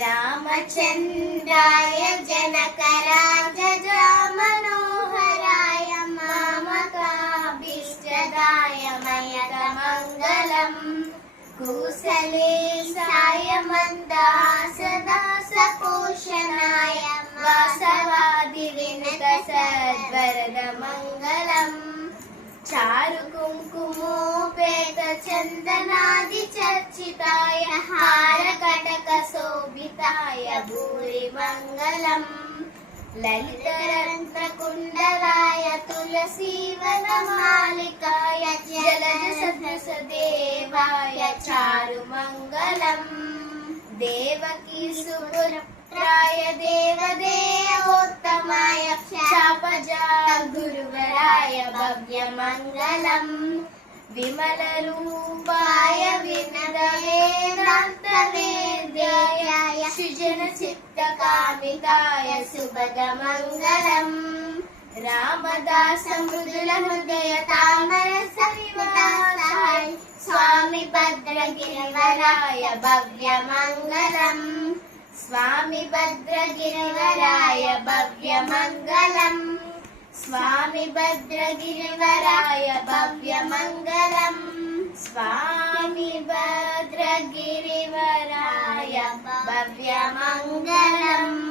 रामचन्द्राय जनकराजमनोहराय मामकाभीष्टदाय मयतमङ्गलम् कुशलेशाय मन्दासदासपोषणाय वासवादिविनुतसद्वरदमङ्गलम् चारु कुङ्कुमोपेत चन्दनादिचर्चिताय हारकटकशोभिताय भूरिमङ्गलम् ललितरन्त्रकुण्डलाय तुलसीवनमालिकाय जलजसदृशदेवाय चारुमङ्गलम् देवकीसुपुत्राय देवदेवोत्तमाय शापजागुरुवराय भव्यमङ्गलम् विमलरूपाय विनदवेदान्तवेद्याय सृजनचित्तकामिताय सुभगमङ्गलम् रामदासमृदुलहृदय तामरसविवासाय स्वामी भद्रगिरिवराय भव्यमङ्गलम् स्वामी भद्रगिरिवराय भव्यमङ्गलम् स्वामी भद्रगिरिवराय भव्यमङ्गलम् स्वामी भद्रगिरिवराय भव्यमङ्गलम्।